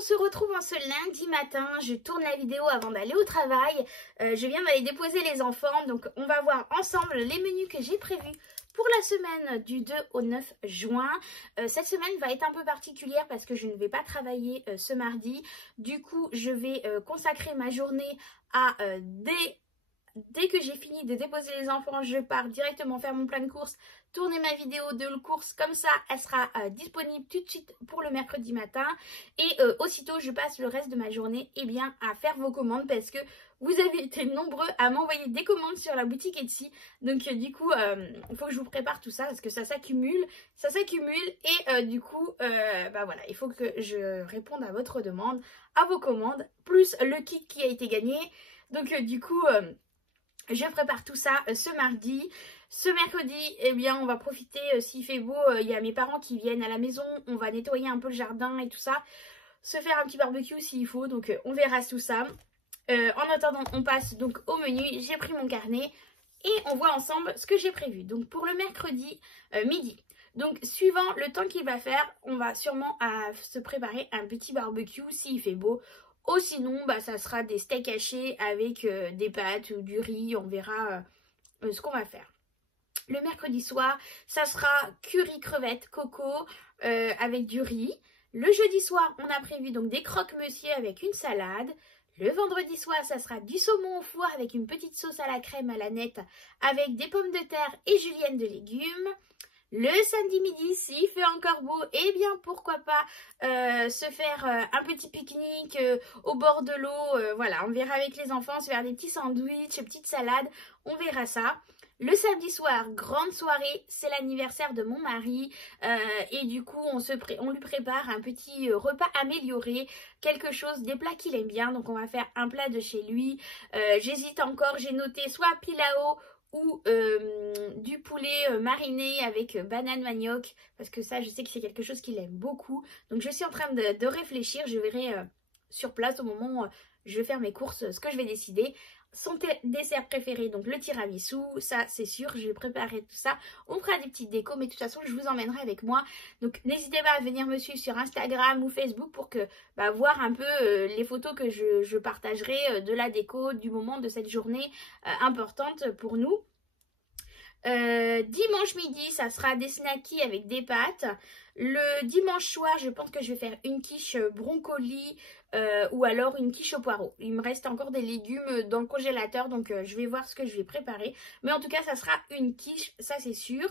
on se retrouve en ce lundi matin, je tourne la vidéo avant d'aller au travail, je viens d'aller déposer les enfants, donc on va voir ensemble les menus que j'ai prévus pour la semaine du 2 au 9 juin. Cette semaine va être un peu particulière parce que je ne vais pas travailler ce mardi, du coup je vais consacrer ma journée à Dès que j'ai fini de déposer les enfants, je pars directement faire mon plan de course, tourner ma vidéo de course, comme ça elle sera disponible tout de suite pour le mercredi matin. Et aussitôt je passe le reste de ma journée à faire vos commandes parce que vous avez été nombreux à m'envoyer des commandes sur la boutique Etsy. Donc du coup, il faut que je vous prépare tout ça parce que ça s'accumule. Et du coup, voilà, il faut que je réponde à votre demande, à vos commandes, plus le kit qui a été gagné. Donc du coup... je prépare tout ça ce mardi. Ce mercredi, on va profiter, s'il fait beau, il y a mes parents qui viennent à la maison. On va nettoyer un peu le jardin et tout ça. Se faire un petit barbecue s'il faut. Donc on verra tout ça. En attendant, on passe donc au menu. J'ai pris mon carnet et on voit ensemble ce que j'ai prévu. Donc pour le mercredi midi. Donc suivant le temps qu'il va faire, on va sûrement se préparer un petit barbecue s'il fait beau. Ou sinon, ça sera des steaks hachés avec des pâtes ou du riz. On verra ce qu'on va faire. Le mercredi soir, ça sera curry crevettes coco avec du riz. Le jeudi soir, on a prévu donc des croque-monsieur avec une salade. Le vendredi soir, ça sera du saumon au four avec une petite sauce à la crème à la nette avec des pommes de terre et julienne de légumes. Le samedi midi, s'il fait encore beau, pourquoi pas se faire un petit pique-nique au bord de l'eau. Voilà, on verra avec les enfants, se faire des petits sandwichs, petites salades, on verra ça. Le samedi soir, grande soirée, c'est l'anniversaire de mon mari et du coup on lui prépare un petit repas amélioré, quelque chose, des plats qu'il aime bien. Donc on va faire un plat de chez lui. J'hésite encore, j'ai noté soit pilao ou du poulet mariné avec banane manioc, parce que ça je sais que c'est quelque chose qu'il aime beaucoup. Donc je suis en train de réfléchir, je verrai sur place au moment où je vais faire mes courses ce que je vais décider. Son dessert préféré, donc le tiramisu, ça c'est sûr, je vais préparer tout ça. On fera des petites décos, mais de toute façon je vous emmènerai avec moi. Donc n'hésitez pas à venir me suivre sur Instagram ou Facebook pour que voir un peu les photos que je partagerai de la déco, du moment de cette journée importante pour nous. Dimanche midi, ça sera des snackis avec des pâtes. Le dimanche soir, je pense que je vais faire une quiche brocoli ou alors une quiche au poireau. Il me reste encore des légumes dans le congélateur, donc je vais voir ce que je vais préparer. Mais en tout cas, ça sera une quiche, ça c'est sûr.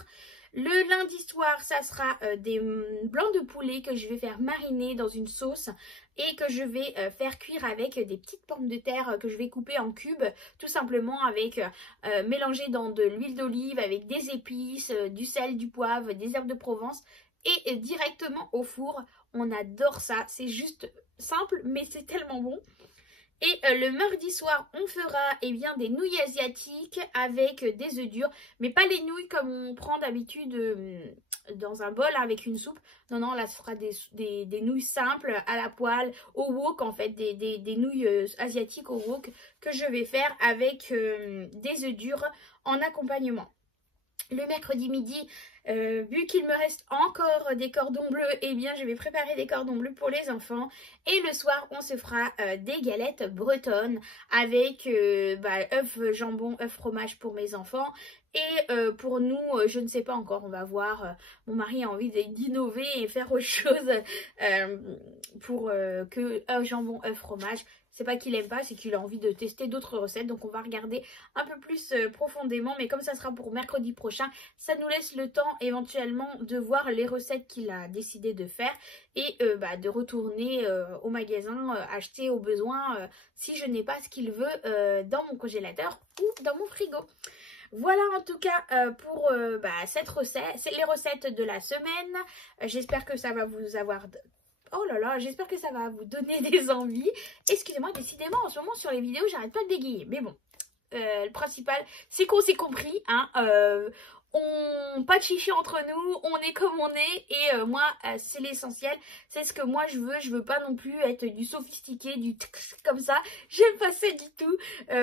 Le lundi soir, ça sera des blancs de poulet que je vais faire mariner dans une sauce et que je vais faire cuire avec des petites pommes de terre que je vais couper en cubes, tout simplement avec mélanger dans de l'huile d'olive avec des épices, du sel, du poivre, des herbes de Provence et directement au four. On adore ça, c'est juste simple mais c'est tellement bon. Et le mardi soir, on fera des nouilles asiatiques avec des œufs durs. Mais pas les nouilles comme on prend d'habitude dans un bol avec une soupe. Non, non, là, ce sera des nouilles simples à la poêle, au wok en fait. Des nouilles asiatiques au wok que je vais faire avec des œufs durs en accompagnement. Le mercredi midi, vu qu'il me reste encore des cordons bleus, je vais préparer des cordons bleus pour les enfants. Et le soir, on se fera des galettes bretonnes avec œufs, jambon, œufs, fromage pour mes enfants. Et pour nous, je ne sais pas encore, on va voir. Mon mari a envie d'innover et faire autre chose pour que jambon, œufs, fromage. C'est pas qu'il aime pas, c'est qu'il a envie de tester d'autres recettes. Donc on va regarder un peu plus profondément. Mais comme ça sera pour mercredi prochain, ça nous laisse le temps éventuellement de voir les recettes qu'il a décidé de faire. Et de retourner au magasin, acheter au besoin si je n'ai pas ce qu'il veut dans mon congélateur ou dans mon frigo. Voilà en tout cas pour cette recette, c'est les recettes de la semaine. J'espère que ça va vous avoir... Oh là là, j'espère que ça va vous donner des envies. Excusez-moi, décidément, en ce moment sur les vidéos, j'arrête pas de bégayer. Mais bon, le principal, c'est qu'on s'est compris. Hein, pas de chichi entre nous, on est comme on est. Et moi, c'est l'essentiel. C'est ce que moi je veux. Je veux pas non plus être du sophistiqué, du comme ça. J'aime pas ça du tout.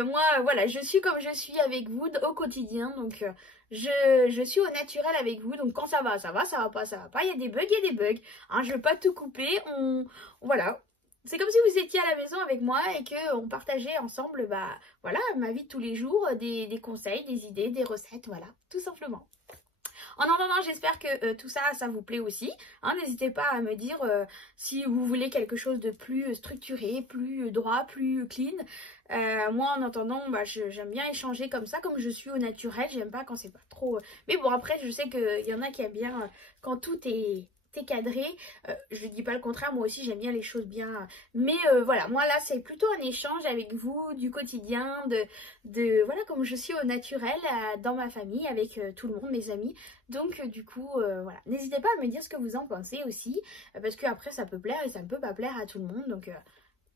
Moi, voilà, je suis comme je suis avec vous au quotidien. Donc... je suis au naturel avec vous, donc quand ça va, ça va, ça va pas, ça va pas. Il y a des bugs, il y a des bugs. Hein, je veux pas tout couper, voilà. c'est comme si vous étiez à la maison avec moi et qu'on partageait ensemble, bah voilà, ma vie de tous les jours, des conseils, des idées, des recettes, voilà, tout simplement. En attendant, j'espère que tout ça, ça vous plaît aussi. Hein, n'hésitez pas à me dire si vous voulez quelque chose de plus structuré, plus droit, plus clean. Moi, en attendant, bah, j'aime bien échanger comme ça, comme je suis au naturel. J'aime pas quand c'est pas trop... Mais bon, après, je sais qu'il y en a qui aiment bien quand tout est cadré. Je dis pas le contraire, moi aussi j'aime bien les choses bien, mais voilà, moi là c'est plutôt un échange avec vous du quotidien, voilà, comme je suis au naturel dans ma famille avec tout le monde, mes amis. Donc du coup voilà, n'hésitez pas à me dire ce que vous en pensez aussi, parce que après ça peut plaire et ça ne peut pas plaire à tout le monde. Donc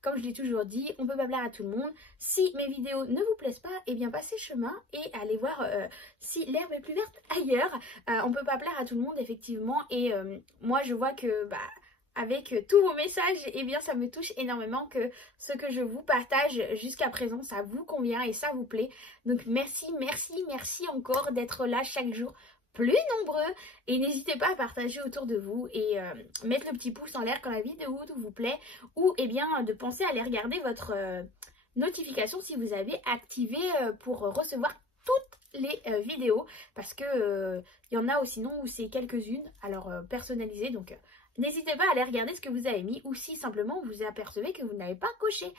comme je l'ai toujours dit, on peut pas plaire à tout le monde. Si mes vidéos ne vous plaisent pas, eh bien passez chemin et allez voir si l'herbe est plus verte ailleurs. On peut pas plaire à tout le monde effectivement. Et moi je vois que bah, avec tous vos messages, eh bien ça me touche énormément que ce que je vous partage jusqu'à présent, ça vous convient et ça vous plaît. Donc merci, merci, merci encore d'être là chaque jour, plus nombreux, et n'hésitez pas à partager autour de vous et mettre le petit pouce en l'air quand la vidéo vous plaît, ou eh bien de penser à aller regarder votre notification si vous avez activé pour recevoir toutes les vidéos, parce que il y en a aussi sinon où c'est quelques-unes, alors personnalisées, donc n'hésitez pas à aller regarder ce que vous avez mis, ou si simplement vous apercevez que vous n'avez pas coché.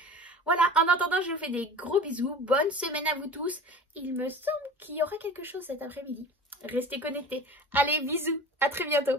Voilà, en attendant, je vous fais des gros bisous, bonne semaine à vous tous. Il me semble qu'il y aura quelque chose cet après-midi. Restez connectés. Allez, bisous, à très bientôt.